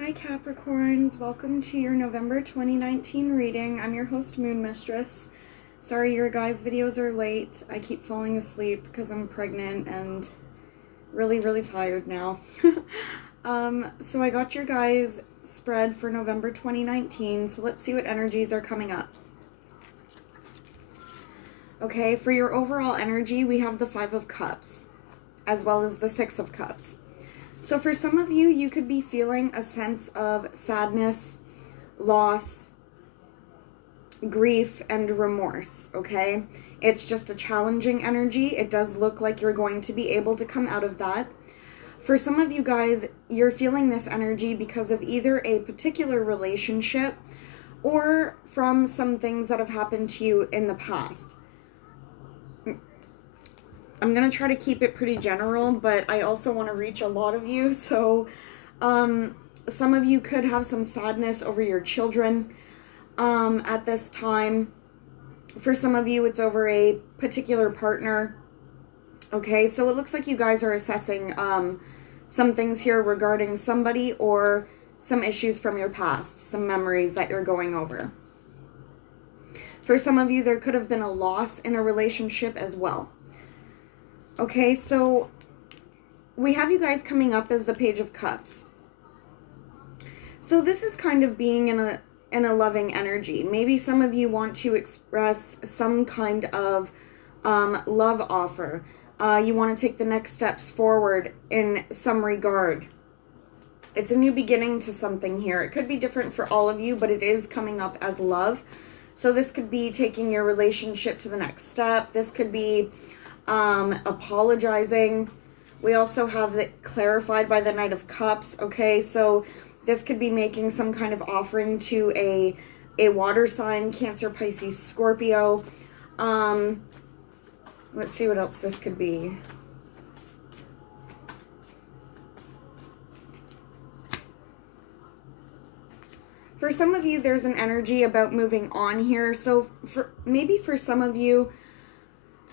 Hi Capricorns, welcome to your November 2019 reading. I'm your host Moon Mistress. Sorry your guys' videos are late. I keep falling asleep because I'm pregnant and really tired now. So I got your guys' spread for November 2019, so let's see what energies are coming up. Okay, for your overall energy, we have the Five of Cups, as well as the Six of Cups. So for some of you, you could be feeling a sense of sadness, loss, grief, and remorse, okay? It's just a challenging energy. It does look like you're going to be able to come out of that. For some of you guys, you're feeling this energy because of either a particular relationship or from some things that have happened to you in the past. I'm going to try to keep it pretty general, but I also want to reach a lot of you. So some of you could have some sadness over your children at this time. For some of you, it's over a particular partner. Okay, so it looks like you guys are assessing some things here regarding somebody or some issues from your past, some memories that you're going over. For some of you, there could have been a loss in a relationship as well. Okay, so we have you guys coming up as the Page of Cups. So this is kind of being in a loving energy. Maybe some of you want to express some kind of love offer. You want to take the next steps forward in some regard. It's a new beginning to something here. It could be different for all of you, but it is coming up as love. So this could be taking your relationship to the next step. This could be apologizing. We also have it clarified by the Knight of Cups. Okay, so this could be making some kind of offering to a water sign, Cancer, Pisces, Scorpio. Let's see what else this could be. For some of you, there's an energy about moving on here. So maybe for some of you,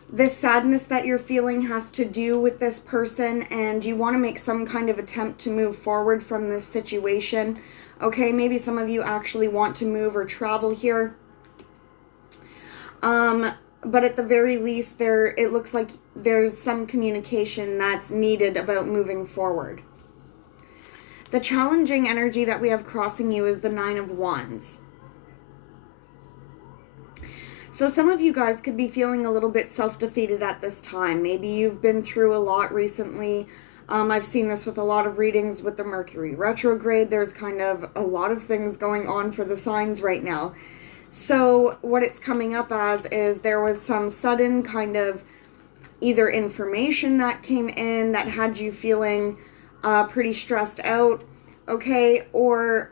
this sadness that you're feeling has to do with this person and you want to make some kind of attempt to move forward from this situation. Okay, maybe some of you actually want to move or travel here. But at the very least, it looks like there's some communication that's needed about moving forward. The challenging energy that we have crossing you is the Nine of Wands. So some of you guys could be feeling a little bit self-defeated at this time. Maybe you've been through a lot recently. I've seen this with a lot of readings with the Mercury retrograde. There's kind of a lot of things going on for the signs right now. So what it's coming up as is there was some sudden kind of either information that came in that had you feeling pretty stressed out, okay? Or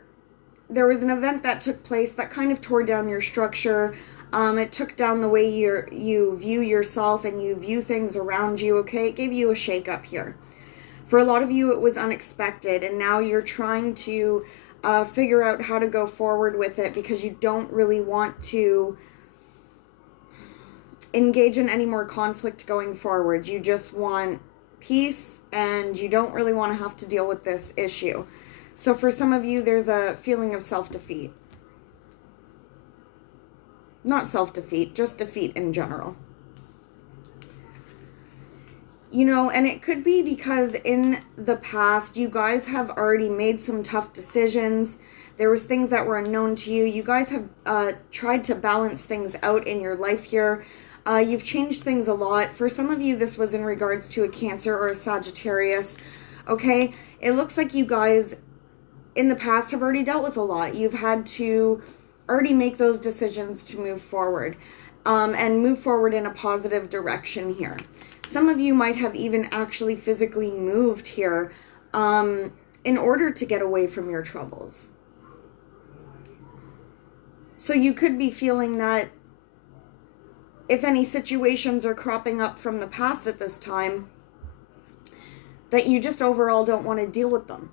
there was an event that took place that kind of tore down your structure. It took down the way you view yourself and you view things around you, okay? It gave you a shake-up here. For a lot of you, it was unexpected, and now you're trying to figure out how to go forward with it because you don't really want to engage in any more conflict going forward. You just want peace, and you don't really want to have to deal with this issue. So for some of you, there's a feeling of self-defeat. Not self-defeat, just defeat in general. You know, and it could be because in the past, you guys have already made some tough decisions. There was things that were unknown to you. You guys have tried to balance things out in your life here. You've changed things a lot. For some of you, this was in regards to a Cancer or a Sagittarius. Okay, it looks like you guys in the past have already dealt with a lot. You've had to already make those decisions to move forward and move forward in a positive direction here. Some of you might have even actually physically moved here in order to get away from your troubles. So you could be feeling that if any situations are cropping up from the past at this time, that you just overall don't want to deal with them.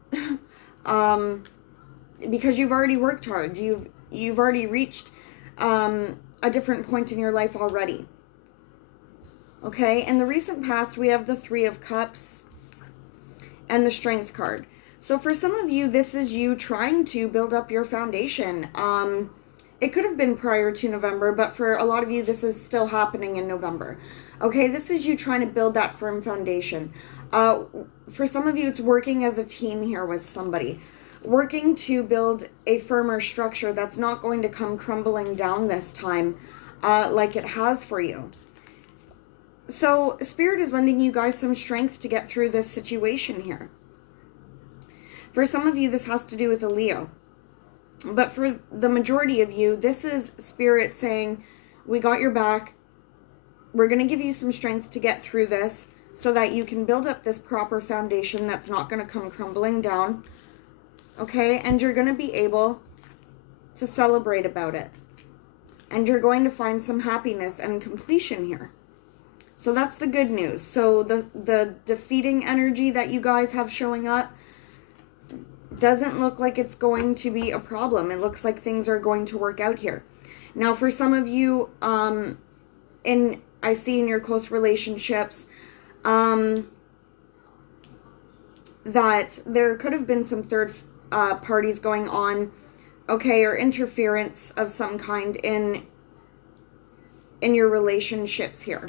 Because you've already worked hard. You've already reached a different point in your life already. Okay, in the recent past, we have the Three of Cups and the Strength card. So for some of you, this is you trying to build up your foundation. It could have been prior to November, but for a lot of you, this is still happening in November. Okay, this is you trying to build that firm foundation. For some of you, it's working as a team here with somebody. Working to build a firmer structure that's not going to come crumbling down this time like it has for you. So Spirit is lending you guys some strength to get through this situation here. For some of you, this has to do with a Leo. But for the majority of you, this is Spirit saying, we got your back. We're going to give you some strength to get through this so that you can build up this proper foundation that's not going to come crumbling down. Okay? And you're going to be able to celebrate about it. And you're going to find some happiness and completion here. So that's the good news. So the defeating energy that you guys have showing up doesn't look like it's going to be a problem. It looks like things are going to work out here. Now, for some of you, I see in your close relationships, that there could have been some third parties going on, okay, or interference of some kind in your relationships here,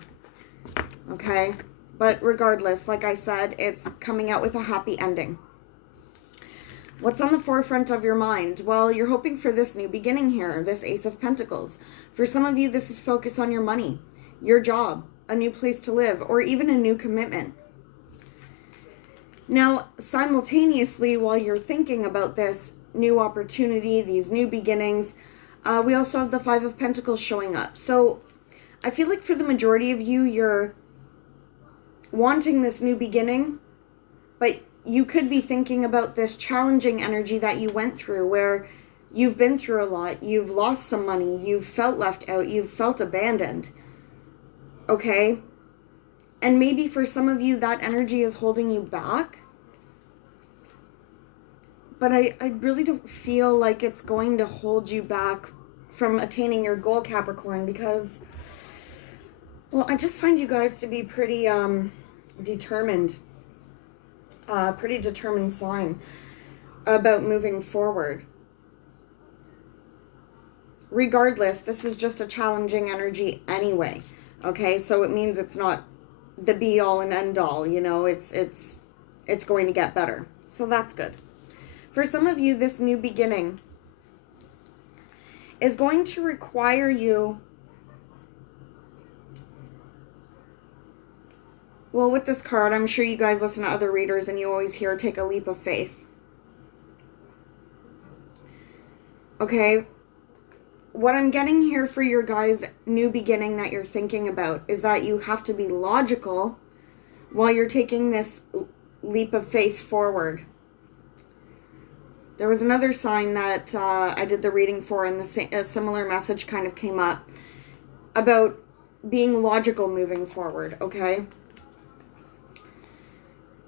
okay? But regardless, like I said, it's coming out with a happy ending. What's on the forefront of your mind? Well, you're hoping for this new beginning here, this Ace of Pentacles. For some of you, this is focus on your money, your job, a new place to live, or even a new commitment. Now, simultaneously, while you're thinking about this new opportunity, these new beginnings, we also have the Five of Pentacles showing up. So I feel like for the majority of you, you're wanting this new beginning, but you could be thinking about this challenging energy that you went through, where you've been through a lot, you've lost some money, you've felt left out, you've felt abandoned, okay? And maybe for some of you, that energy is holding you back. But I really don't feel like it's going to hold you back from attaining your goal, Capricorn, because, well, I just find you guys to be pretty determined. Pretty determined sign about moving forward. Regardless, this is just a challenging energy anyway. Okay, so it means it's not the be all and end all, you know, it's going to get better. So that's good. For some of you, this new beginning is going to require you, well, with this card, I'm sure you guys listen to other readers and you always hear take a leap of faith. Okay, what I'm getting here for your guys' new beginning that you're thinking about is that you have to be logical while you're taking this leap of faith forward. There was another sign that I did the reading for, and a similar message kind of came up about being logical moving forward, okay?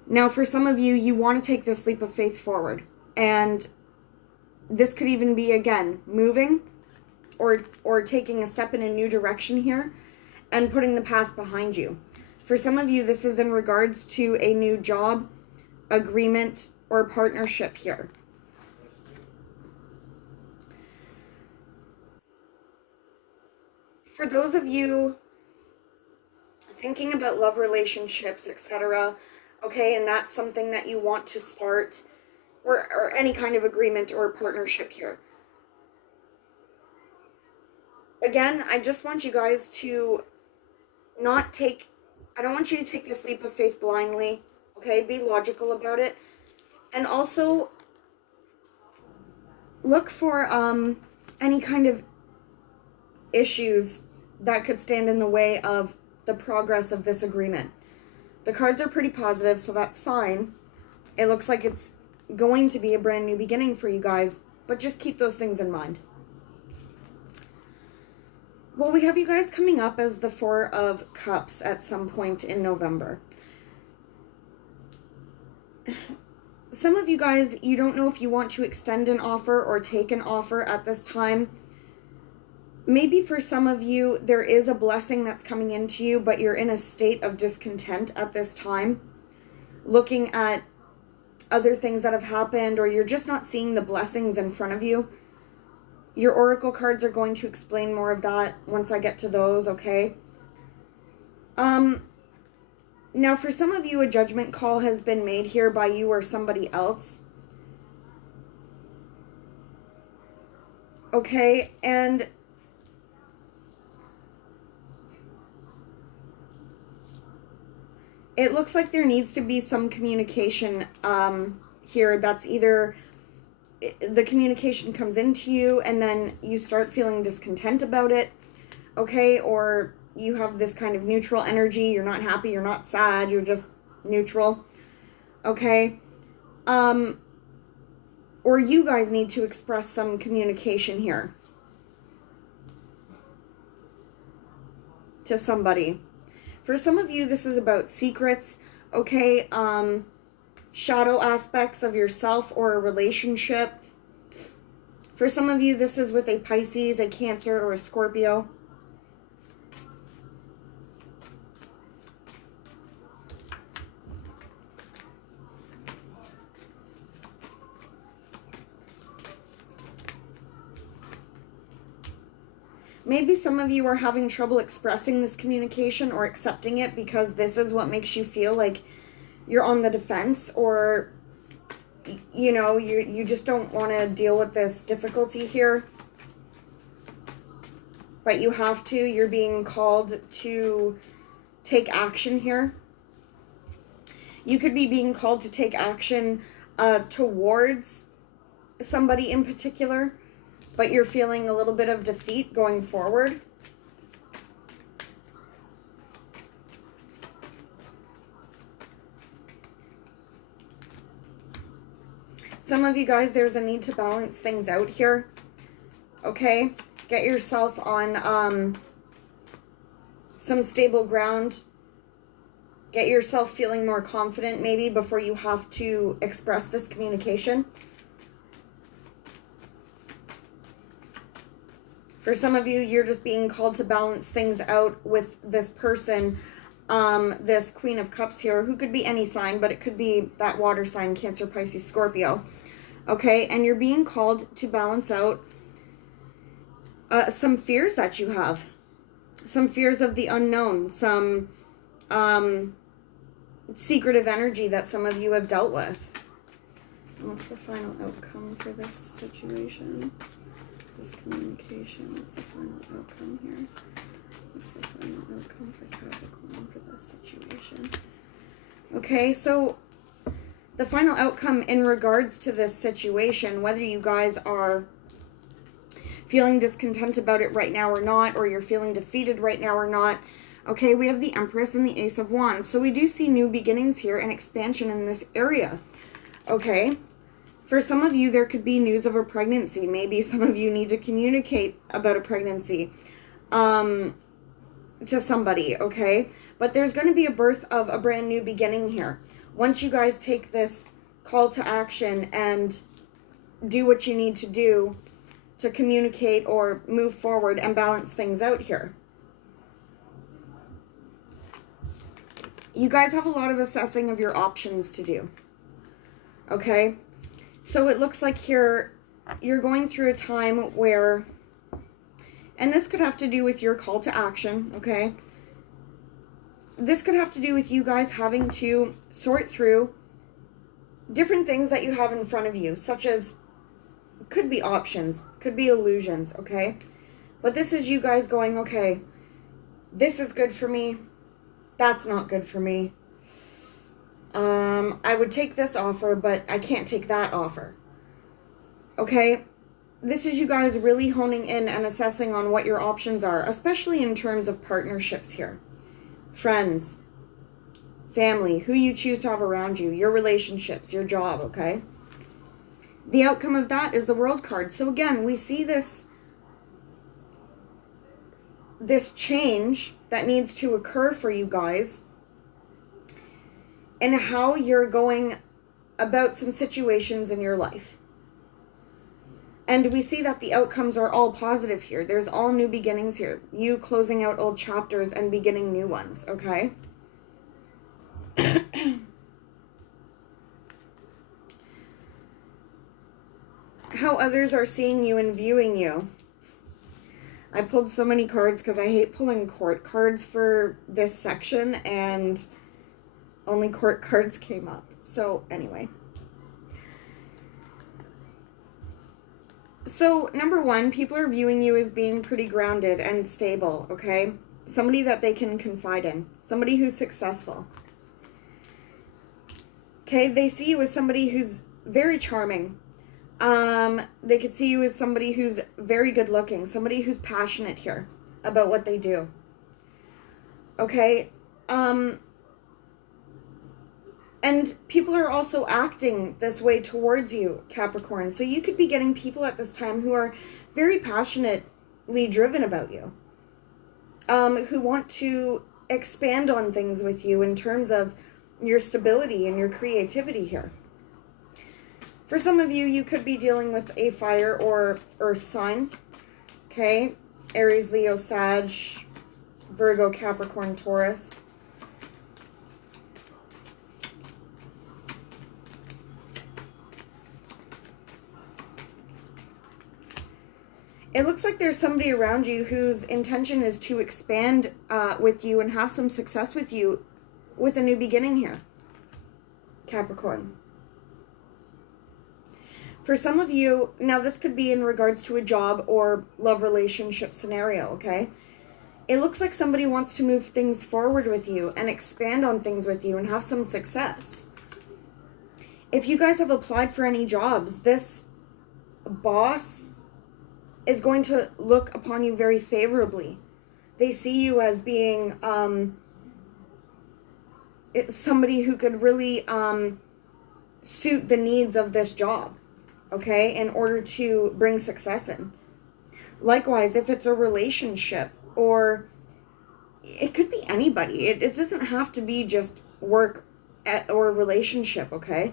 Now, for some of you, you want to take this leap of faith forward. And this could even be, again, moving or taking a step in a new direction here and putting the past behind you. For some of you, this is in regards to a new job, agreement, or partnership here. For those of you thinking about love relationships, etc., okay, and that's something that you want to start, or any kind of agreement or partnership here. Again, I just want you guys to not take, I don't want you to take this leap of faith blindly, okay? Be logical about it. And also, look for any kind of issues that could stand in the way of the progress of this agreement. The cards are pretty positive, so that's fine. It looks like it's going to be a brand new beginning for you guys, but just keep those things in mind. Well, we have you guys coming up as the Four of Cups at some point in November. Some of you guys, you don't know if you want to extend an offer or take an offer at this time. Maybe for some of you, there is a blessing that's coming into you, but you're in a state of discontent at this time. Looking at other things that have happened, or you're just not seeing the blessings in front of you. Your oracle cards are going to explain more of that once I get to those, okay? Now, for some of you, a judgment call has been made here by you or somebody else. Okay, and it looks like there needs to be some communication here that's either the communication comes into you and then you start feeling discontent about it, okay, or you have this kind of neutral energy. You're not happy, you're not sad, you're just neutral, okay? Or you guys need to express some communication here to somebody. For some of you, this is about secrets, okay? Shadow aspects of yourself or a relationship. For some of you, this is with a Pisces, a Cancer, or a Scorpio. Maybe some of you are having trouble expressing this communication or accepting it because this is what makes you feel like you're on the defense, or, you know, you just don't want to deal with this difficulty here. But you have to. You're being called to take action here. You could be being called to take action towards somebody in particular, but you're feeling a little bit of defeat going forward. Some of you guys, there's a need to balance things out here, okay? Get yourself on some stable ground. Get yourself feeling more confident maybe before you have to express this communication. For some of you, you're just being called to balance things out with this person, this Queen of Cups here, who could be any sign, but it could be that water sign, Cancer, Pisces, Scorpio. Okay, and you're being called to balance out some fears that you have. Some fears of the unknown, some secretive energy that some of you have dealt with. And what's the final outcome for this situation? This communication, what's the final outcome here? What's the final outcome for Capricorn for this situation? Okay, so the final outcome in regards to this situation, whether you guys are feeling discontent about it right now or not, or you're feeling defeated right now or not, okay, we have the Empress and the Ace of Wands. So we do see new beginnings here and expansion in this area, okay? For some of you, there could be news of a pregnancy. Maybe some of you need to communicate about a pregnancy to somebody, okay? But there's going to be a birth of a brand new beginning here. Once you guys take this call to action and do what you need to do to communicate or move forward and balance things out here. You guys have a lot of assessing of your options to do, okay? So it looks like here you're going through a time where, and this could have to do with your call to action, okay? This could have to do with you guys having to sort through different things that you have in front of you, such as, could be options, could be illusions, okay? But this is you guys going, okay, this is good for me, that's not good for me. I would take this offer, but I can't take that offer. Okay? This is you guys really honing in and assessing on what your options are, especially in terms of partnerships here. Friends, family, who you choose to have around you, your relationships, your job, okay? The outcome of that is the World card. So again, we see this change that needs to occur for you guys and how you're going about some situations in your life. And we see that the outcomes are all positive here. There's all new beginnings here. You closing out old chapters and beginning new ones, okay? how others are seeing you and viewing you. I pulled so many cards because I hate pulling court cards for this section, and only court cards came up. So anyway. So number one, people are viewing you as being pretty grounded and stable, okay? Somebody that they can confide in. Somebody who's successful. Okay, they see you as somebody who's very charming. They could see you as somebody who's very good looking. Somebody who's passionate here about what they do. Okay? And people are also acting this way towards you, Capricorn. So you could be getting people at this time who are very passionately driven about you. Who want to expand on things with you in terms of your stability and your creativity here. For some of you, you could be dealing with a fire or earth sign. Okay? Aries, Leo, Sag, Virgo, Capricorn, Taurus. It looks like there's somebody around you whose intention is to expand with you and have some success with you with a new beginning here, Capricorn. For some of you, now this could be in regards to a job or love relationship scenario, okay? It looks like somebody wants to move things forward with you and expand on things with you and have some success. If you guys have applied for any jobs, this boss is going to look upon you very favorably. They see you as being somebody who could really suit the needs of this job, okay, in order to bring success in. Likewise, if it's a relationship, or it could be anybody. It doesn't have to be just work or a relationship, okay?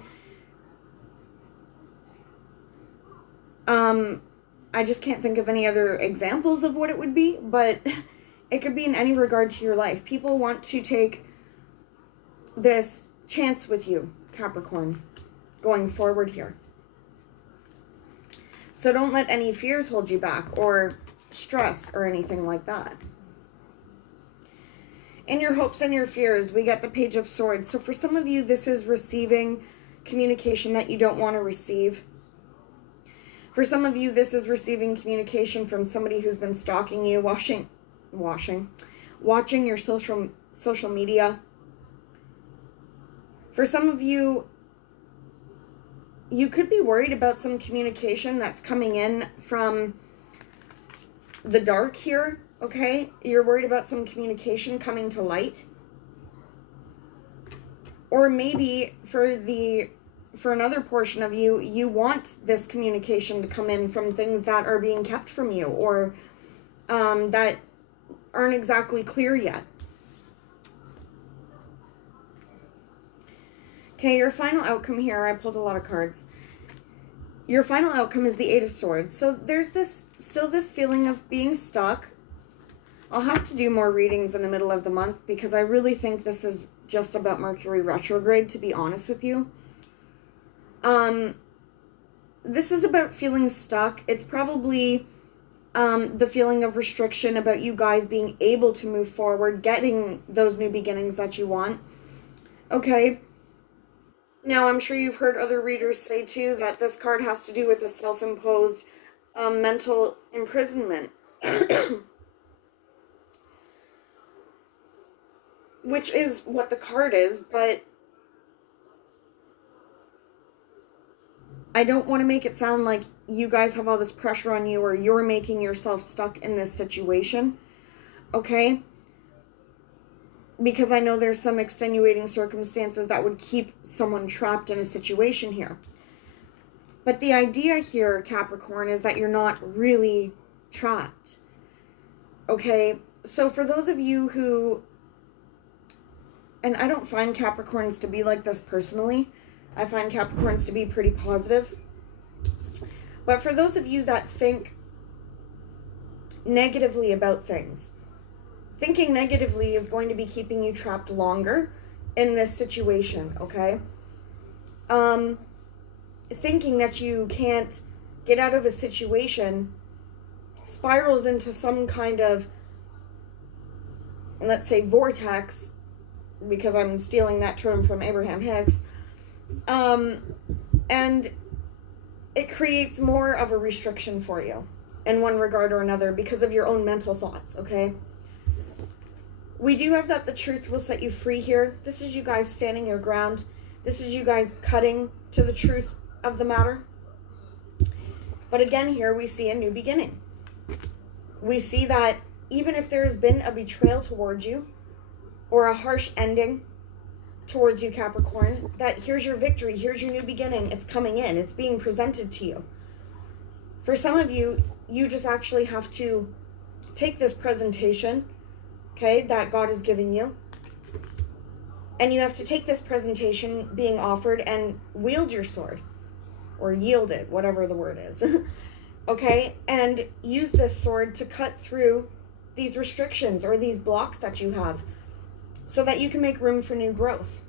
I just can't think of any other examples of what it would be, but it could be in any regard to your life. People want to take this chance with you, Capricorn, going forward here. So don't let any fears hold you back, or stress or anything like that. In your hopes and your fears, we get the Page of Swords. So for some of you, this is receiving communication that you don't want to receive. For some of you, this is receiving communication from somebody who's been stalking you, watching your social media. For some of you, you could be worried about some communication that's coming in from the dark here, okay? You're worried about some communication coming to light. Or maybe for another portion of you, you want this communication to come in from things that are being kept from you, or that aren't exactly clear yet. Okay, your final outcome here, I pulled a lot of cards. Your final outcome is the Eight of Swords. So there's still this feeling of being stuck. I'll have to do more readings in the middle of the month because I really think this is just about Mercury retrograde, to be honest with you. This is about feeling stuck. It's probably the feeling of restriction about you guys being able to move forward, getting those new beginnings that you want. Okay. Now, I'm sure you've heard other readers say, too, that this card has to do with a self-imposed mental imprisonment. Which is what the card is, but I don't want to make it sound like you guys have all this pressure on you or you're making yourself stuck in this situation, okay? Because I know there's some extenuating circumstances that would keep someone trapped in a situation here. But the idea here, Capricorn, is that you're not really trapped, okay? So for those of you who, and I don't find Capricorns to be like this personally, I find Capricorns to be pretty positive. But for those of you that think negatively about things, thinking negatively is going to be keeping you trapped longer in this situation, okay? Thinking that you can't get out of a situation, spirals into some kind of, let's say, vortex, because I'm stealing that term from Abraham Hicks, and it creates more of a restriction for you in one regard or another because of your own mental thoughts, okay? We do have that the truth will set you free here. This is you guys standing your ground. This is you guys cutting to the truth of the matter. But again, here we see a new beginning. We see that even if there's been a betrayal towards you or a harsh ending towards you, Capricorn, that here's your victory, here's your new beginning. It's coming in, it's being presented to you. For some of you, you just actually have to take this presentation, okay, that God is giving you, and you have to take this presentation being offered and wield your sword, or yield it, whatever the word is, okay, and use this sword to cut through these restrictions or these blocks that you have so that you can make room for new growth.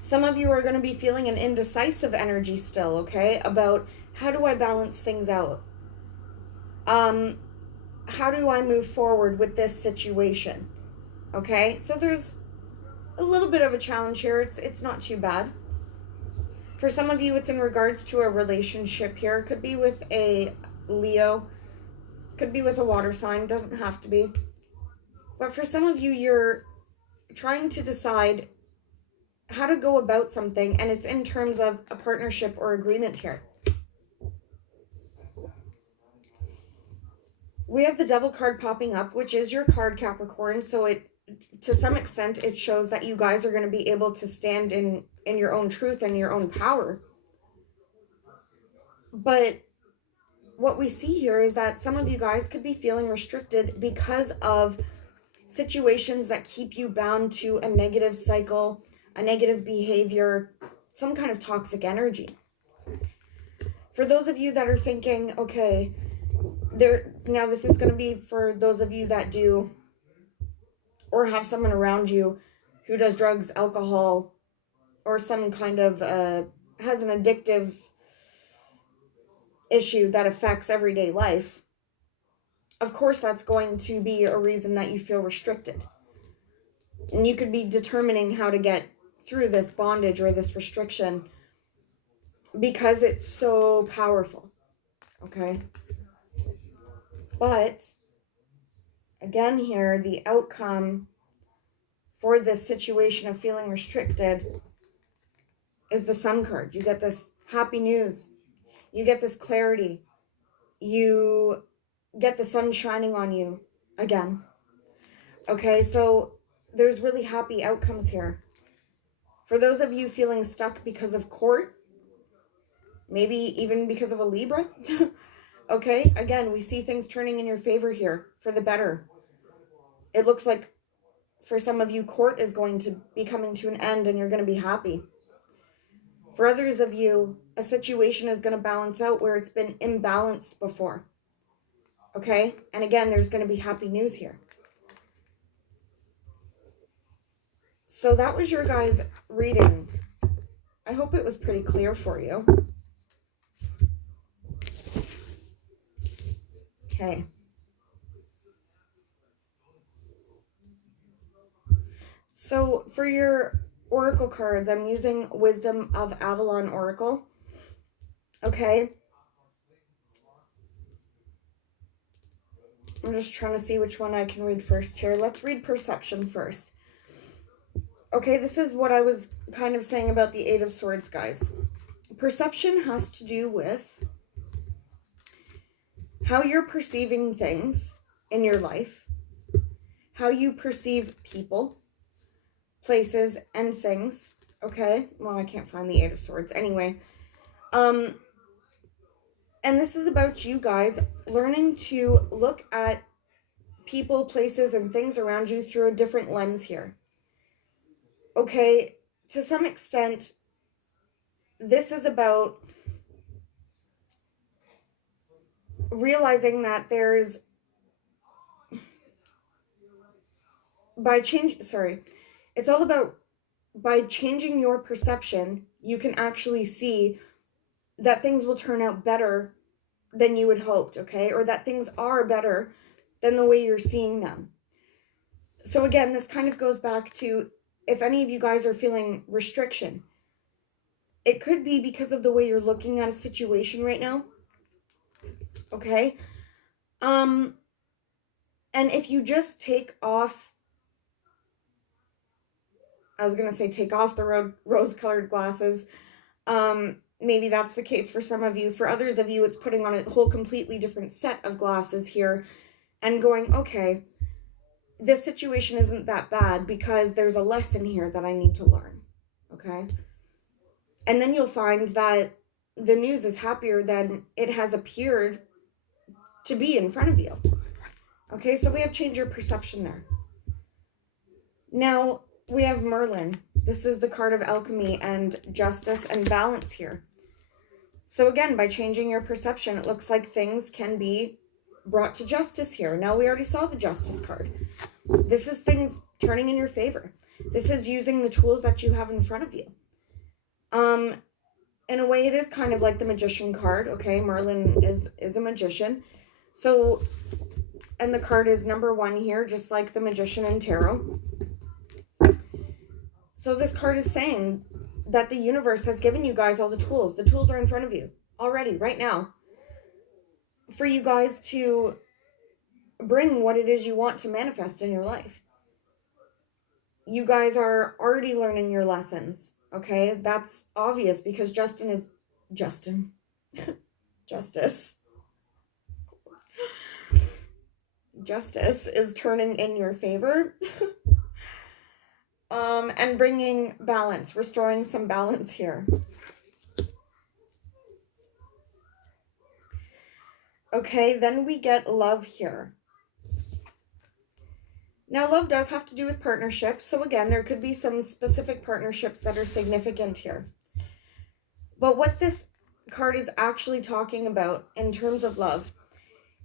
Some of you are going to be feeling an indecisive energy still, okay, about how do I balance things out? How do I move forward with this situation? Okay, so there's a little bit of a challenge here. It's not too bad. For some of you, it's in regards to a relationship here. It could be with a Leo, could be with a water sign, doesn't have to be. But for some of you, you're trying to decide how to go about something, and it's in terms of a partnership or agreement here. We have the Devil card popping up, which is your card, Capricorn. So it, to some extent, it shows that you guys are going to be able to stand in your own truth and your own power. But what we see here is that some of you guys could be feeling restricted because of situations that keep you bound to a negative cycle, a negative behavior, some kind of toxic energy. For those of you that are thinking, okay, now this is going to be for those of you that do or have someone around you who does drugs, alcohol, or some kind of has an addictive issue that affects everyday life. Of course, that's going to be a reason that you feel restricted. And you could be determining how to get through this bondage or this restriction because it's so powerful. Okay? But again here, the outcome for this situation of feeling restricted is the Sun card. You get this happy news. You get this clarity. You get the sun shining on you again. Okay, so there's really happy outcomes here. For those of you feeling stuck because of court, maybe even because of a Libra, okay, again, we see things turning in your favor here for the better. It looks like for some of you, court is going to be coming to an end and you're going to be happy. For others of you, a situation is going to balance out where it's been imbalanced before. Okay, and again, there's going to be happy news here. So that was your guys' reading. I hope it was pretty clear for you. Okay. So for your oracle cards, I'm using Wisdom of Avalon Oracle. Okay. I'm just trying to see which one I can read first here. Let's read Perception first. Okay, this is what I was kind of saying about the Eight of Swords, guys. Perception has to do with how you're perceiving things in your life, how you perceive people, places, and things. Okay, well, I can't find the Eight of Swords. Anyway, and this is about you guys learning to look at people, places, and things around you through a different lens here. Okay, to some extent, this is about realizing that there's, it's all about, by changing your perception, you can actually see that things will turn out better than you had hoped, okay? Or that things are better than the way you're seeing them. So again, this kind of goes back to, if any of you guys are feeling restriction, it could be because of the way you're looking at a situation right now, okay? And if you just take off, I was going to say take off the rose-colored glasses, maybe that's the case for some of you. For others of you, it's putting on a whole completely different set of glasses here and going, okay, this situation isn't that bad because there's a lesson here that I need to learn, okay? And then you'll find that the news is happier than it has appeared to be in front of you. Okay, so we have change your perception there. Now, we have Merlin. This is the card of alchemy and justice and balance here. So again, by changing your perception, it looks like things can be brought to justice here. Now, we already saw the justice card. This is things turning in your favor. This is using the tools that you have in front of you. In a way, it is kind of like the magician card, okay? Merlin is a magician. So, and the card is number 1 here, just like the magician in tarot. So this card is saying that the universe has given you guys all the tools. The tools are in front of you already, right now, for you guys to bring what it is you want to manifest in your life. You guys are already learning your lessons, okay? That's obvious because Justice is turning in your favor. And bringing balance, restoring some balance here. Okay, then we get love here. Now, love does have to do with partnerships. So again, there could be some specific partnerships that are significant here. But what this card is actually talking about in terms of love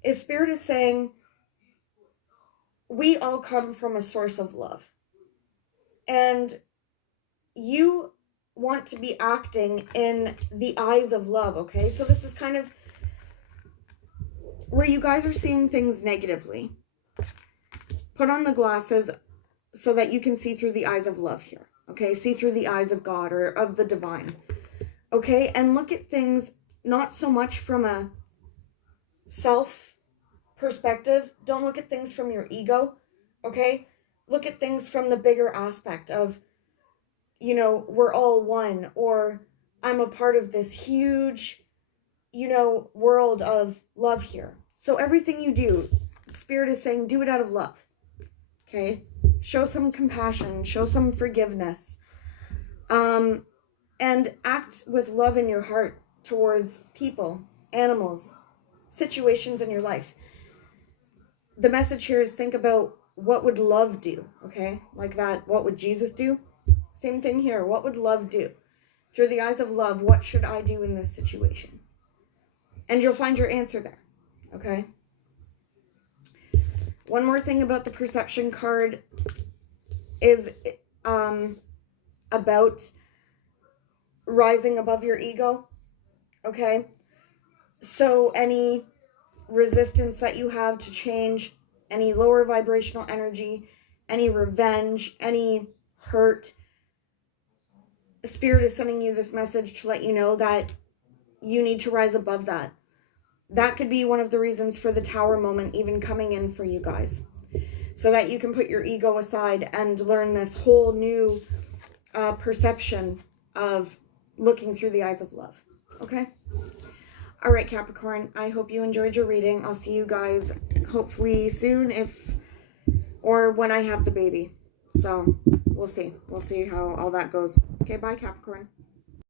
is Spirit is saying we all come from a source of love. And you want to be acting in the eyes of love, okay? So this is kind of where you guys are seeing things negatively. Put on the glasses so that you can see through the eyes of love here, okay? See through the eyes of God or of the divine, okay? And look at things not so much from a self perspective. Don't look at things from your ego, okay? Look at things from the bigger aspect of, you know, we're all one, or I'm a part of this huge, you know, world of love here. So everything you do, Spirit is saying, do it out of love, okay? Show some compassion, show some forgiveness, and act with love in your heart towards people, animals, situations in your life. The message here is think about what would love do, okay? Like that, what would Jesus do? Same thing here. What would love do? Through the eyes of love, what should I do in this situation? And you'll find your answer there, okay? One more thing about the perception card is about rising above your ego, okay? So any resistance that you have to change, any lower vibrational energy, any revenge, any hurt, Spirit is sending you this message to let you know that you need to rise above that. That could be one of the reasons for the Tower moment even coming in for you guys, so that you can put your ego aside and learn this whole new perception of looking through the eyes of love, okay? All right, Capricorn, I hope you enjoyed your reading. I'll see you guys hopefully soon or when I have the baby. So we'll see. We'll see how all that goes. Okay, bye, Capricorn.